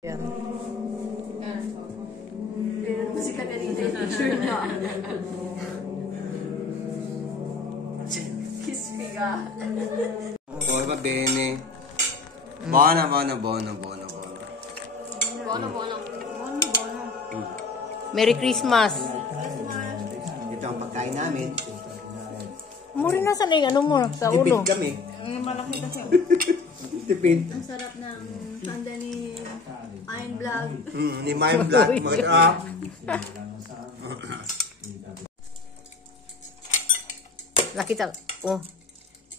Yan. Kasi ka ganito yung picture na. Kiss me ka. Poi va bene. Buona. Merry Christmas. Ito ang pagkain namin. Muri na sana yung ano mo sa ulo. Tipid kami. Malaki kasi. Tipid. Ang sarap ng kanda ni Iron Vlog. Ni Mime Vlog. Mag-up. Nakita. Oh.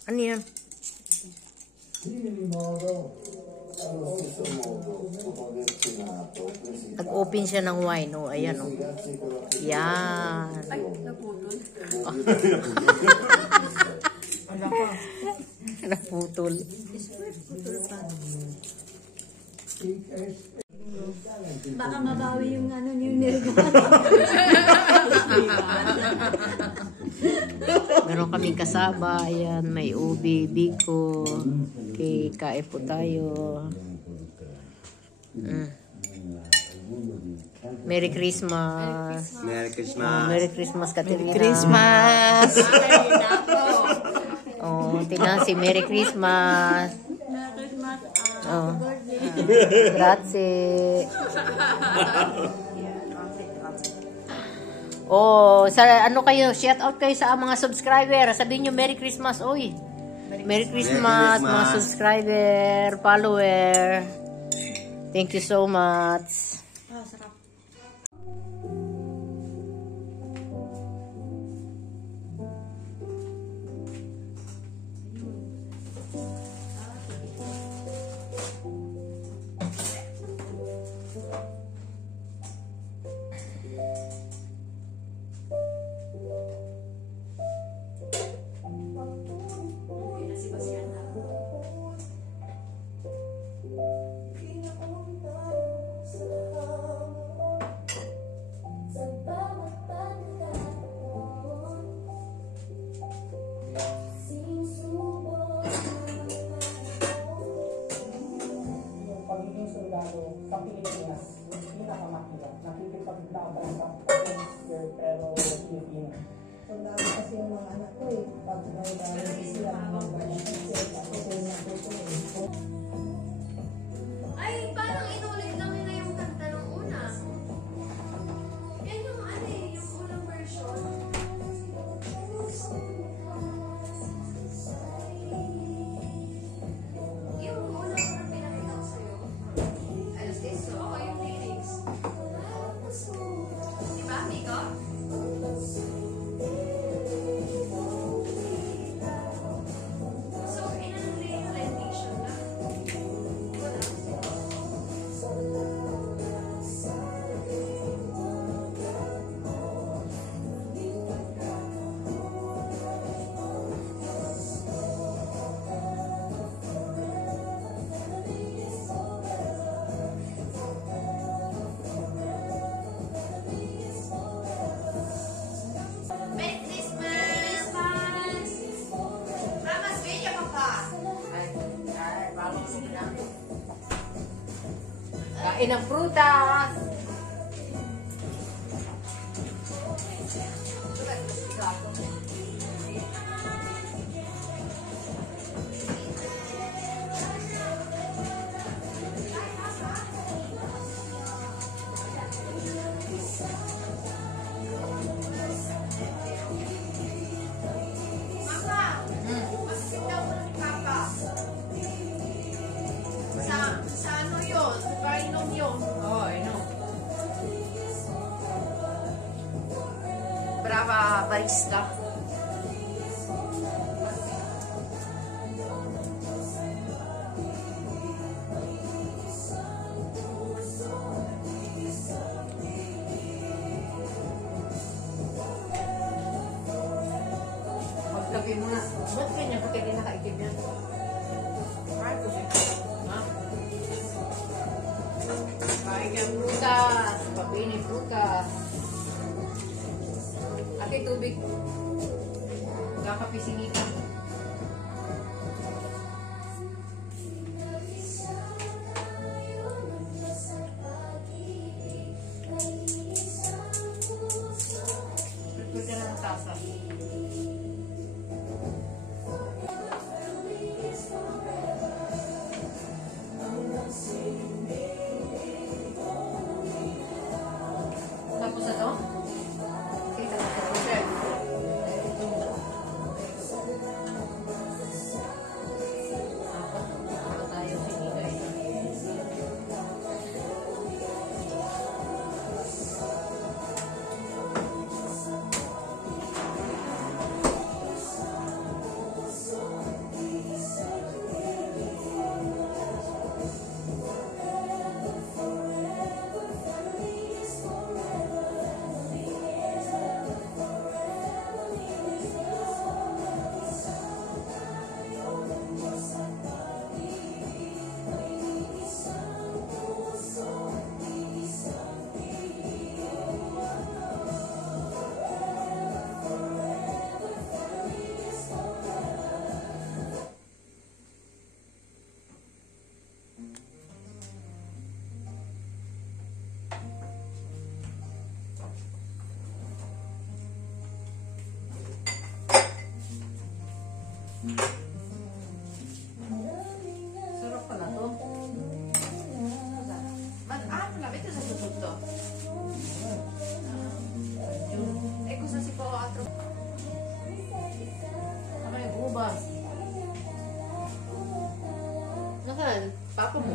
Ano yan? Nag-open siya ng wine. Oh, ayan oh. Yan. Ay, naputol. Naputol. Baka mabawi yung ano yung nirgano. Meron kaming kasama. Ayan, may ubi, biko. Okay, kain po tayo. Merry Christmas. Merry Christmas. Merry Christmas, Katerina. Merry Christmas! Oh, tingnan si Merry Christmas. Merry Christmas. Oh. Grazie. Oh, sa ano kayo, shout out kayo sa mga subscriber. Sabihin niyo Merry Christmas, oy. Merry Christmas, mga subscriber, follower. Thank you so much. Sarap. Sa Pilipinas, pinakamahirap. Nakikipaglaban sa pero Pilipino. Sundalo kasi yung mga anak ko eh. Pag naibalan sila ng mga Ay, parang inulit lang nila yung kanta nung una. Yan yung ano eh, yung unang version. Yung unang na pinakita ko sa'yo. Alas eso, ako yung lyrics. Diba, Miko? So, inanong nila yung rendition na. Merry Christmas! Mamas, video ka pa! Kain ng prutas. Mama, masisit daw mo ni Papa. Sa ano yun? Kainom yun. Oh, I know. Brava barista. Magtabi mo na. Ba't ganyan ka kaya nakaigib yan? Ay, kasi. Ha? Kain ng prutas. Papini prutas. Ate, tubig. Kakapisingitan.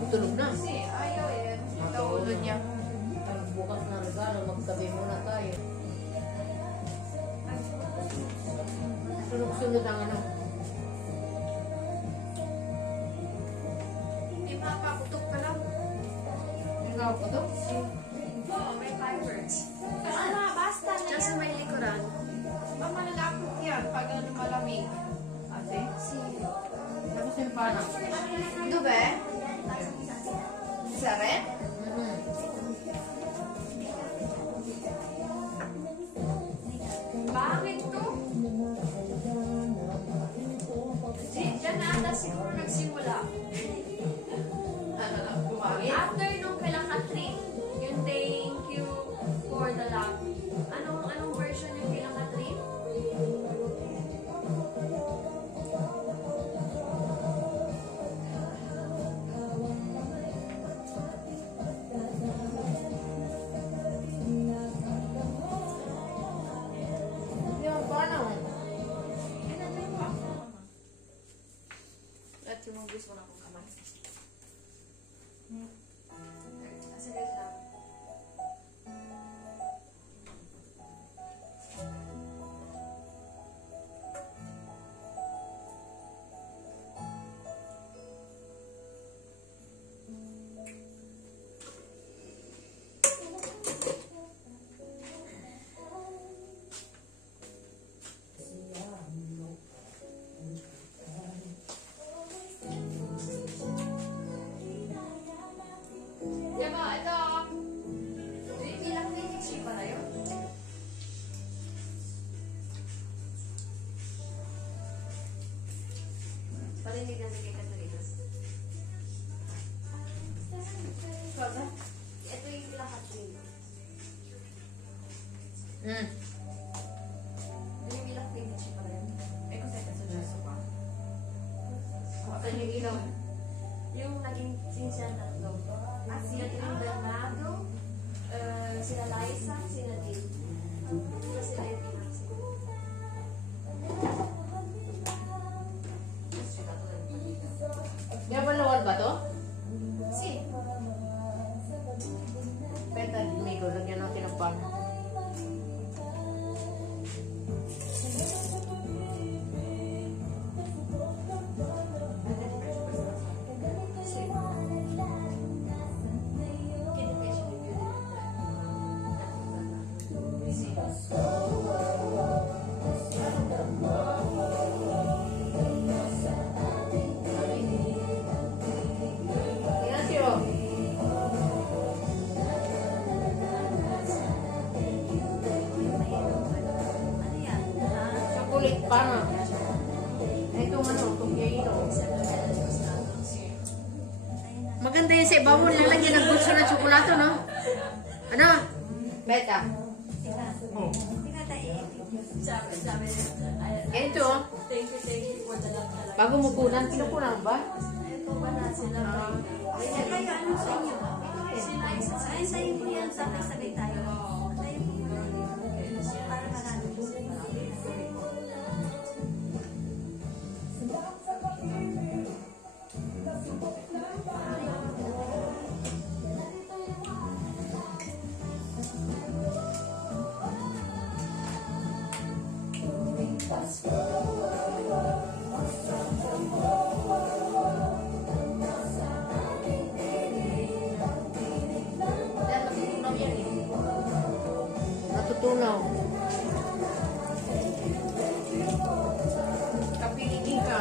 Tulog na. Kasi ayaw eh. Ito ulo niya. Bukas na regalo, magtabi muna tayo. Sunod-sunod ang ano. Hindi mapaputok ka lang. Ikaw ko to? Oo, may fibers. Ano, basta na yan. Diyan sa may likuran. Mamalakot yan pag ano malamig. Ate? Si... Tapos yung pana. Dube? Sa red? Bakit to? Diyan na ata siguro nagsimula. Bumangit? After nung kailang Katrin, yung thank you for the love. Anong version yung kailang Katrin? Yung pana. At yung gusto na akong kamay. Sige lang. Diba, ito. Bilang clinic pa na yun. Parinig na kay Catalinas. Baga, ito yung lahat nila. Yung bilang clinic pa na yun. May konsepto sa Jesu pa. Ate yung ilaw. Yung naging sinsyan tatlo. At sila Trin Bernardo, sila Liza, sila Din. Sila yung pinaksin. Yung balawal ba to? Si, Penta, Migo, lagyan natin ng pana. Ignacio! Chocolate pana. Ito ano, Tugyayino. Maganda yun sa iba mo, lalagyan ng gutso ng tsokolato, no? Ano? Beta. sabi niya, Ito, oh. thank you for the love talaga. Bago mo kunan, kinukunan mo ba? Ito ba na sila? Kaya ano sa inyo? Sila isa sa Ay, sa inyo yan, sabay-sabay tayo. Tayo po muna. Para marami po. Natutunaw. Kapilingin ka.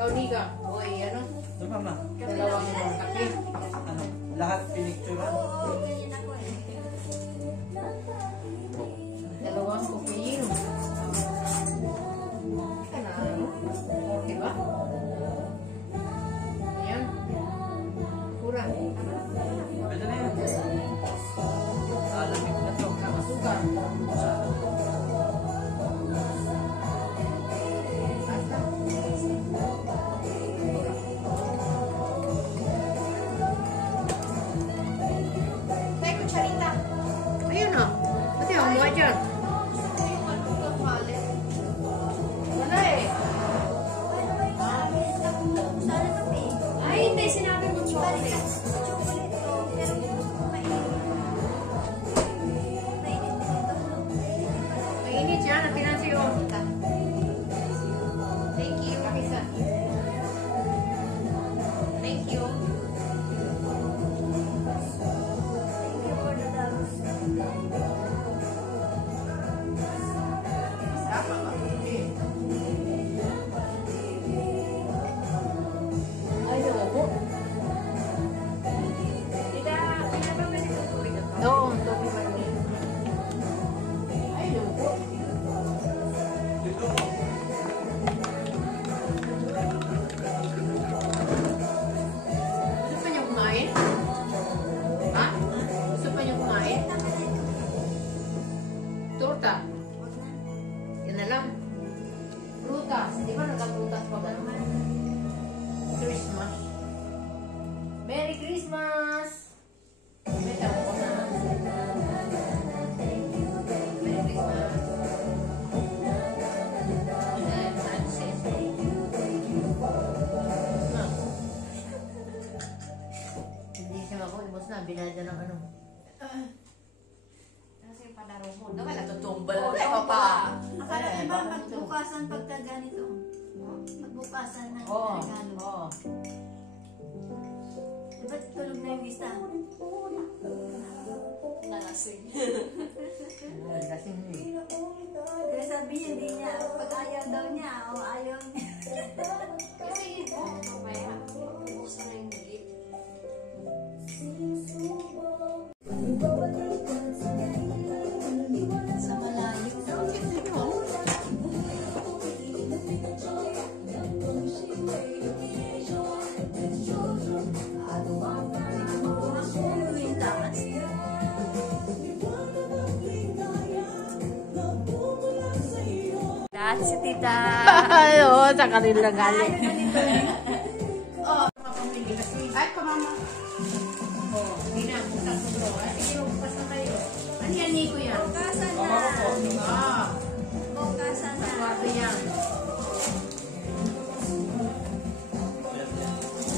Ikaw, Nika. Uy, ano? Di ba, ma? Dalawang kape. Ano? Lahat pinicturean. Oo, ganyan ako eh. na lang. Prutas. Di ba nagka-prutas pag ano? Christmas. Merry Christmas! May tawag ko na. Merry Christmas. Hindi siya ako. Ibos na. Binada ng ano. Kasi yung palaro mo. Naman, natutumbal na tayo pa. Akala ko ba magbukasan pagka ganito? Magbukasan ng Oo. regalo. Oo. Diba tulog na yung isa? Nalasing. Lasing eh. Kaya sabi niya, hindi niya, pag ayaw daw niya, o ayaw niya. Kasi mamaya, buksan na yung gift. Sa malayo. Ako yung taas. Dati si tita. Ay, oo, sa kanila galing. Ay, kumama. Oh, hindi na, bukas mo bro. Ay, sige, bukas na kayo. Ano yan, Nico yan? Bukasan na. Ah, Bukasan sa na. kwarto yan.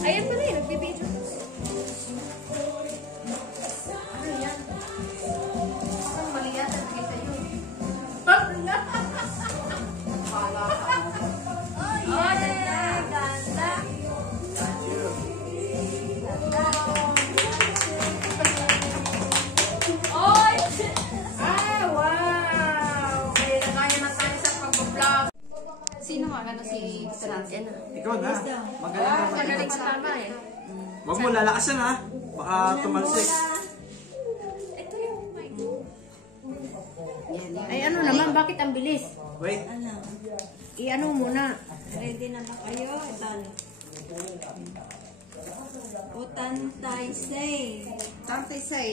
Ayan pala yun, nagbibidyo. Ano yan? Ang mali yata lagay sa'yo. Wala ka. Oh, yeah! Ganda! Oy! Ah, wow! Okay, nagaya na tayo sa pag-vlog. Sino nga? Ano si Sebastian na? Ikaw na. Magaling ka Magaling mag-ibig. sa tama eh. Huwag mo lalakasan ha. Baka tumalsik. Ito yung mic. Ay, ano naman, bakit ang bilis? Wait. Ano? I-ano muna. Ready na ba kayo? Ito. Utantay say. Fantasy.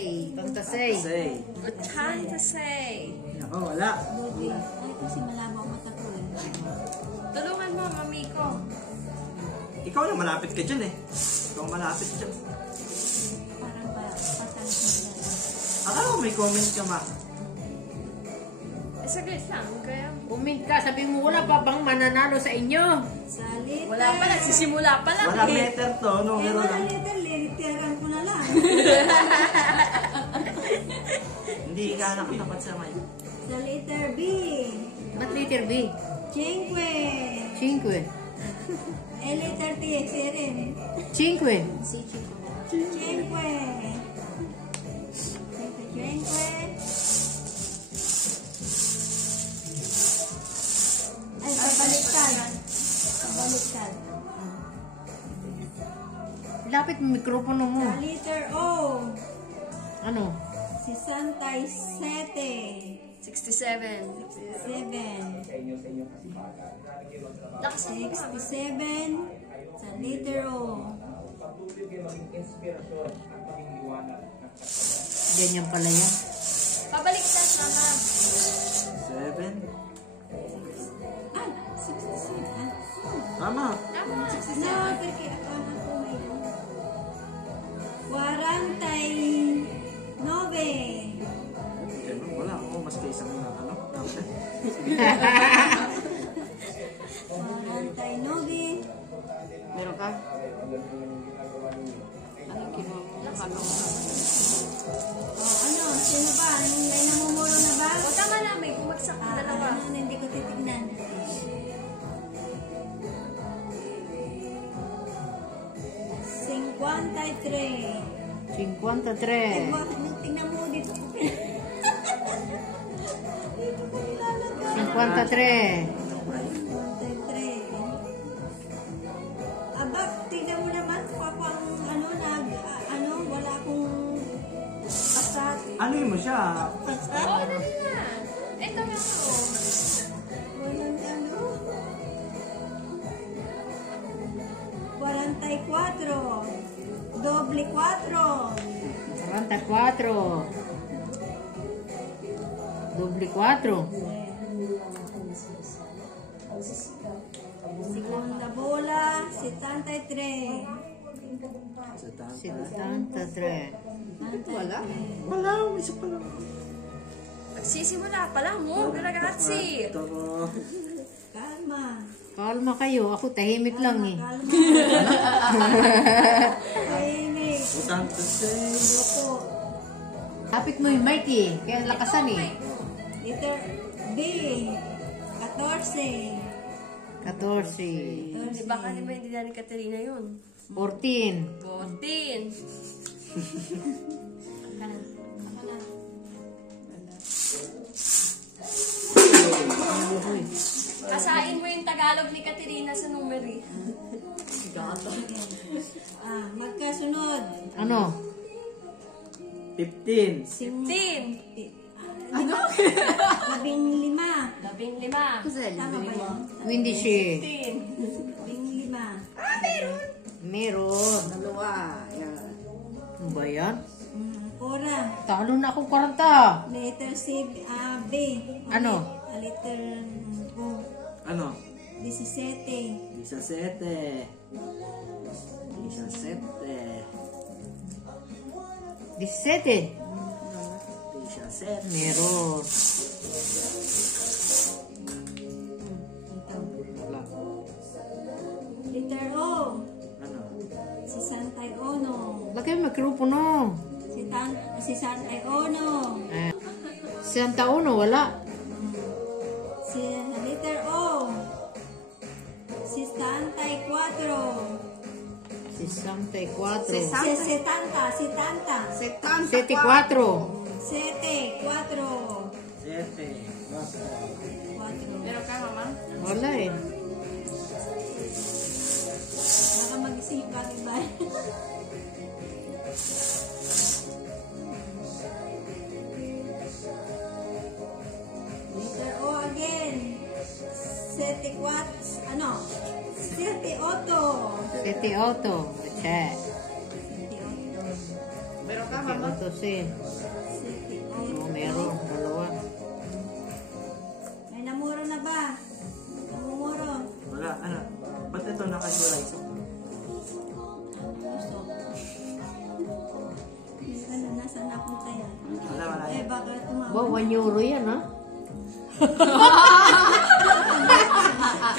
Say. Good time to say. Ako, wala. Budi. Ay, kasi malabo ang mata ko eh. Tulungan mo, mami ko. Ikaw na malapit ka dyan eh. Ikaw malapit dyan. Parang patang sila. Akala ko may comment ka ma. Eh, saglit lang. Kaya, Comment ka, sabi mo wala pa bang mananalo sa inyo? Salit. wala pa, nagsisimula pa lang Wala eh. meter to. Eh, Numero wala lang. letter. Liliteran ko na lang. Hindi ka nakatapat sa mic. Sa letter B. Ba't letter B? Cinque. 5. Letter T. Xirin. 5. Cinque. Cinque. Ay, pabaliktad. Pabaliktad. Lapit mo mikropono mo. Sa letter O. Ano? Si Santay Sete. 67. 7. Lakas mo, mama. 67. Sa letter O. Ganyan pala yan. Pabalik na, mama. 7. Ah, 67. Ah, Tama. Tama. no, porque akala ko may 49. Wala ako. Mas kaisang na ano. Number. 49. Meron ka? Anong kinuha mo? Nakagawa. Ano, sino ba? May namumuro na ba? O, tama na, may bumagsak na dalawa. Ano, hindi ko titignan. Cinquanta-tres. 53. Tingnan mo dito. Dito ko nilalagay. 53. 53. Aba, tingnan mo naman papa ang wala akong pasat. Ano yun mo siya? Pasat? Oo, dali na. Ito na ako. Walang ano. 44. Doble 4. 44. Doble 4. Segunda bola, 73. 73. Wala, isa pa lang. Nagsisimula pa lang mo, ragazzi. Ito. Kalma. Kalma kayo. Ako tahimik lang eh. Kalma. Tahimik. Tanto Yoko. Lapit mo yung mic eh. Kaya lakasan eh. Letter B. 14. 14. Di ba ka ba hindi na ni Katerina yun? 14. 14. Kasain mo yung Tagalog ni Katerina sa numeri. Magkasunod. Ano? 15. 15. 15. 15. 15. Tama ba yun? Hindi siya. 15. 15. Meron. Dalawa. Yan. Ano ba yan? Ora. Talo na ako 40. Letter C. B. Ano? Letter O. Ano? 17. 17. 17. 17. Meron. Wala. Letter O. Ano? 61. Lagay mo mikropono. 61. Santa Uno, wala. Si letter O. 64. 64. 70. 74. 7. 4. 7. 4. Meron ka, mama? Wala eh. Baka mag-isip ka, diba? Letter O again. 74. Ano? 78. 78. Check. 78. Meron ka, mama? 78 si. Oh, meron. Dalawa. May namuro na ba? Namumuro. Wala. Ano? Ba't ito nakasulat? Gusto. Ano, nasa napunta yan? Wala. Eh, baka tumawag. Ba, 1 euro yan ha?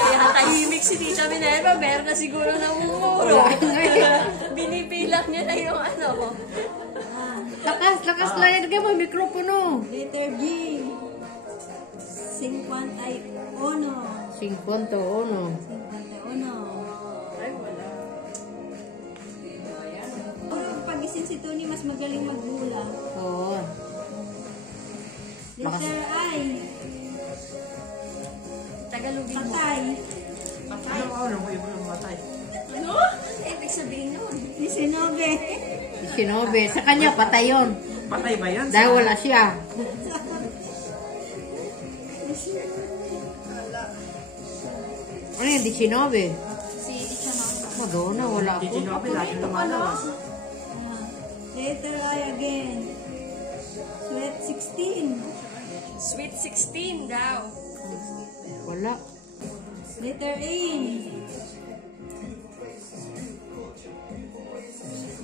Kaya tahimik si Tita Minerva, meron na siguro namumuro. Binipilak niya na yung ano. Lakas lang yan. Lagay mo mikropono. Letter G. 51. 51. 51. Ay, wala. Puro pag-isip si Tony, mas magaling magbula. Oo. Letter I. Tagalogin mo. Patay. Ano ko yung matay? Ano? Ibig sabihin nun. 19. 19. Sa kanya, patay yun. Patay ba yan? Dahil wala siya. Ano yung 19? Si Tita Mama. Madonna, wala ako. Giginope, lagi lumalabas. Letter I again. Sweet 16. Sweet 16 daw. Wala. Letter A.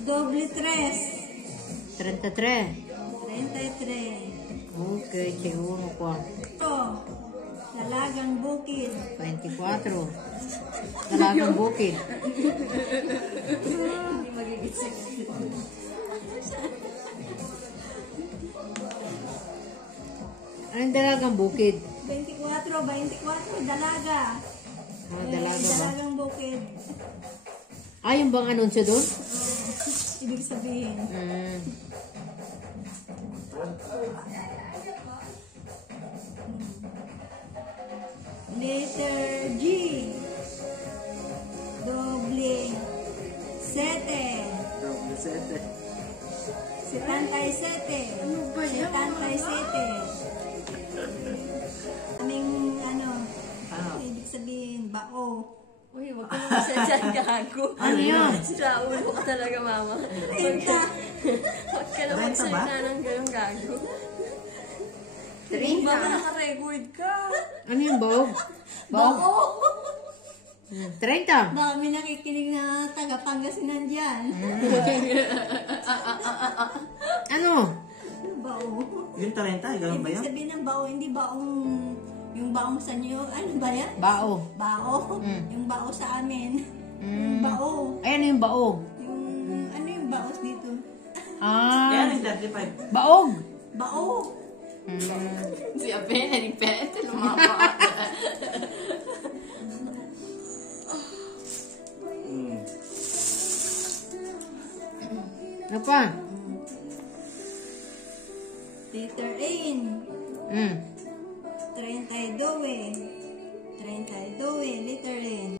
Doble 3. 33. 33. Okay, siguro ko. Ito. Dalagang bukid. 24. Dalagang bukid. Hindi magigising. Anong dalagang bukid? 24. Dalaga. Dalaga ba? Dalagang bukid. Yung bang anunsyo doon? Ibig sabihin. Letter G. Doble 7. Double 7. 77. Ano ba yan? 77. Aming ibig sabihin, bao. Uy, wag ka naman siya dyan, gago. Ano yan? Sa ulo ka talaga, mama. Wag ka naman salita ng gano'ng gago. Baka naka-record ka. Ano yung baog? Baog? Bao! 30. Baka may nakikinig na taga Pangasinan dyan. Ano? Bao. Yung 30, gano'n ba Ibig yan? sabihin ng bao, hindi baong yung baong sa inyo. Ano ba yan? Bao. Bao? Yung bao sa amin. Yung bao. Ay, ano yung baog? Yung, ano yung baos dito? Yan, Ah, yung 35. baog. Bao. Si Ape, nagpet. Lumapa. Ano pa? Liter in. 32. 32, liter in.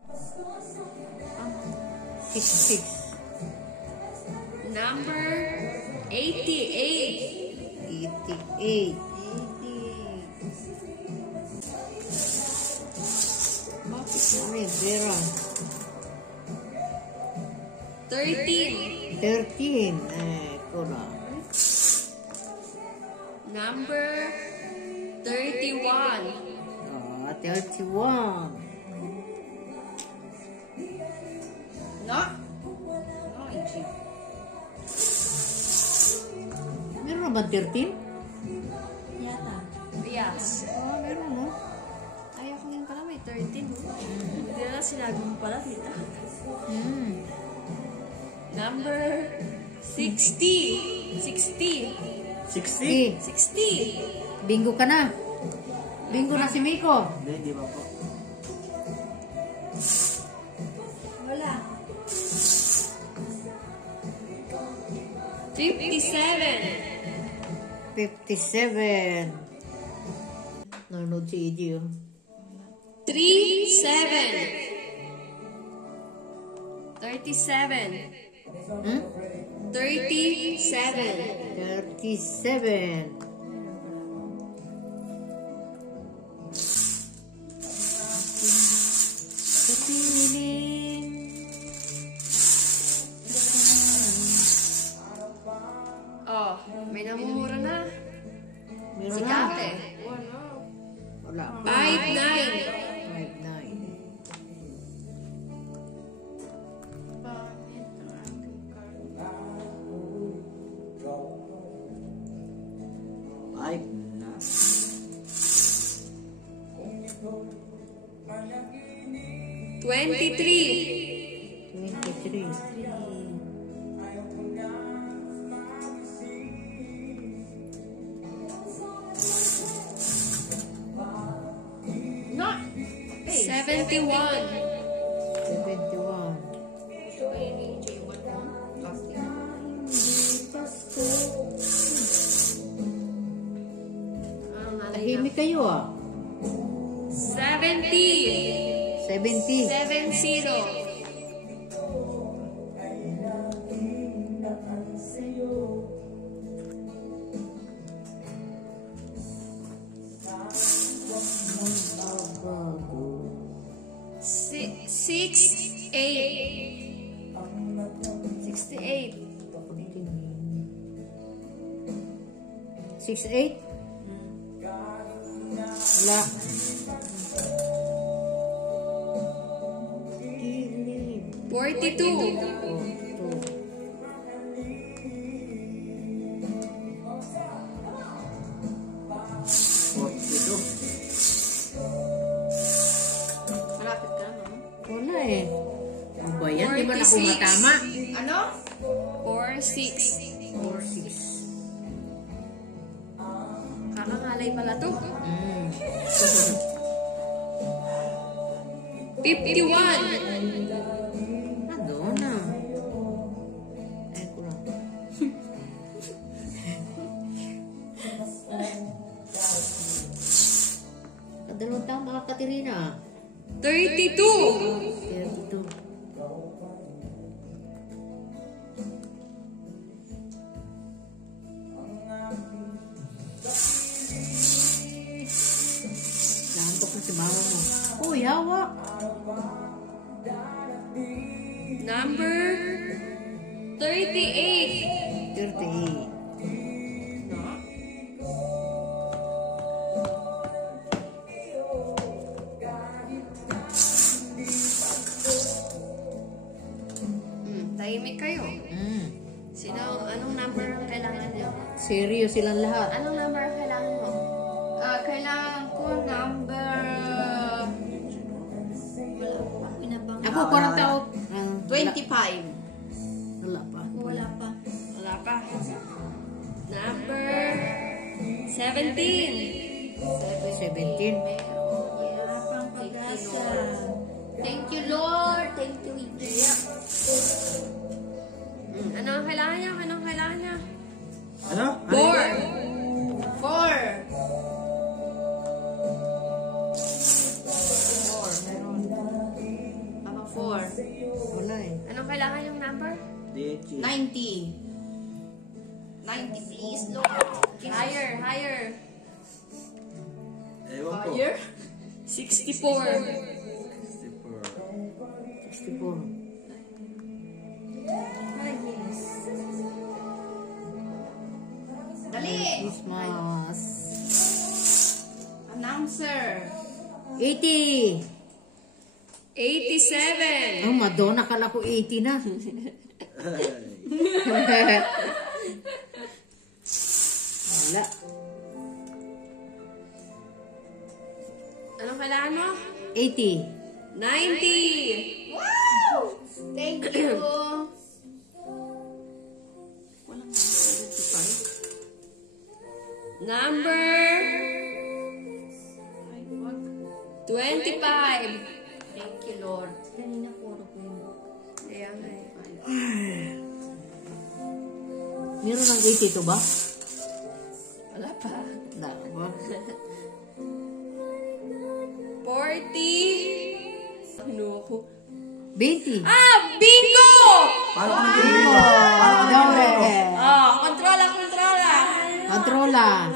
66. Number 88. 88. 80. Bakit ano yung pera? 13. 13. Ito na. Number 31. 31. No? Meron na ba 13? Yata. Yes. Meron no? Ay, ako din pala may 13. Hindi na sinabi mo pala, tita. Number 60. 60. 60? 60. Bingo ka na. Bingo na si Miko. Hindi ba po? Wala. 57. 57. Nanonood si EG oh. 37. 37. 37. 37. Kapiling. Oh, may namumura na. Meron Si na. Kate. Wala. 59. 59. Five na. 23. 23. No. 71. 71. Tahimik kayo ah. 70. 70. 70. Six, 8. 68. 68? Wala. Kilig. 42. Malapit ka, no? Wala eh. Ano ba yan? Di ba na kumatama? Ano? 46. 46. Kakangalay pala to. 51. Ano na? Ayun ko lang. Kadalawang taong mga Katerina. 32. 32. Nantok na si mama mo. Uy, hawak. Number 38. 38. tahimik kayo. Sino, anong number ang kailangan niyo? Serious silang lahat. Anong number ang kailangan mo? Kailangan ko number... Ako, parang tao. 25. Wala pa. Wala pa. Wala pa. Number 17. 17. Thank you, Lord. Thank you, Idea. Ano ang kailangan niya? Anong kailangan niya? Ano? 4. Wala eh. Anong kailangan yung number? 90. 90, please, Lord. Higher. Ewan ko. 64. 64. Dali! Christmas. Announcer. 80. 87. Oh, Madonna, kala ko 80 na. Wala. Anong kailangan mo? 80. 90. Wow! Thank you. Number 25. Thank you, Lord. Kanina puro ko yun. Kaya nga eh. Meron ng 82 ba? Wala pa. Wala ba? 40. Ano ako? 20. Ah! Bingo! Paano kung hindi mo? Dore. Oh, kontrola. Controla.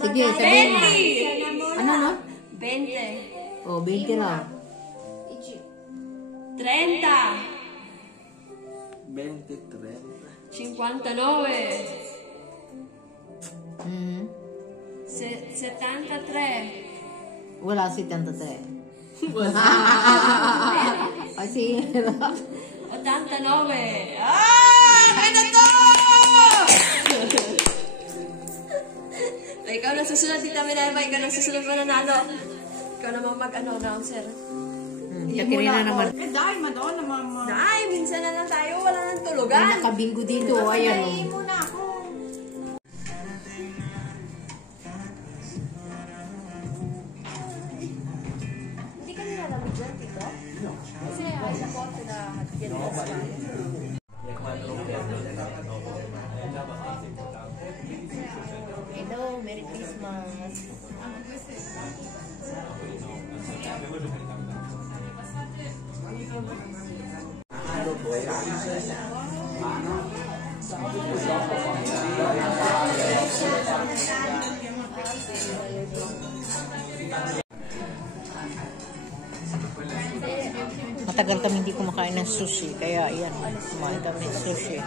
Sige, sabihin mo. 20. Ano, no? 20. Oh, 20 raw. 30. 23. 59. Hmm. 73. Wala si 73. Kasi, 89. Ah! Ito to! Ay, ikaw na susunod, Tita Minerva. Ikaw na susunod mananalo. Ikaw naman mag-announcer. Shakirina naman. Dahil Madonna, mama. Ay, minsan na lang tayo. Wala nang Ay, tulugan. nakabingo dito. Ayan, oh. Muna ako. Hindi ka nilalamig dyan, Tito? Kasi ay sa kote na yan na sa Hello, Merry Christmas. Matagal kami hindi kumakain ng sushi, kaya ayan, kumain kami ng sushi.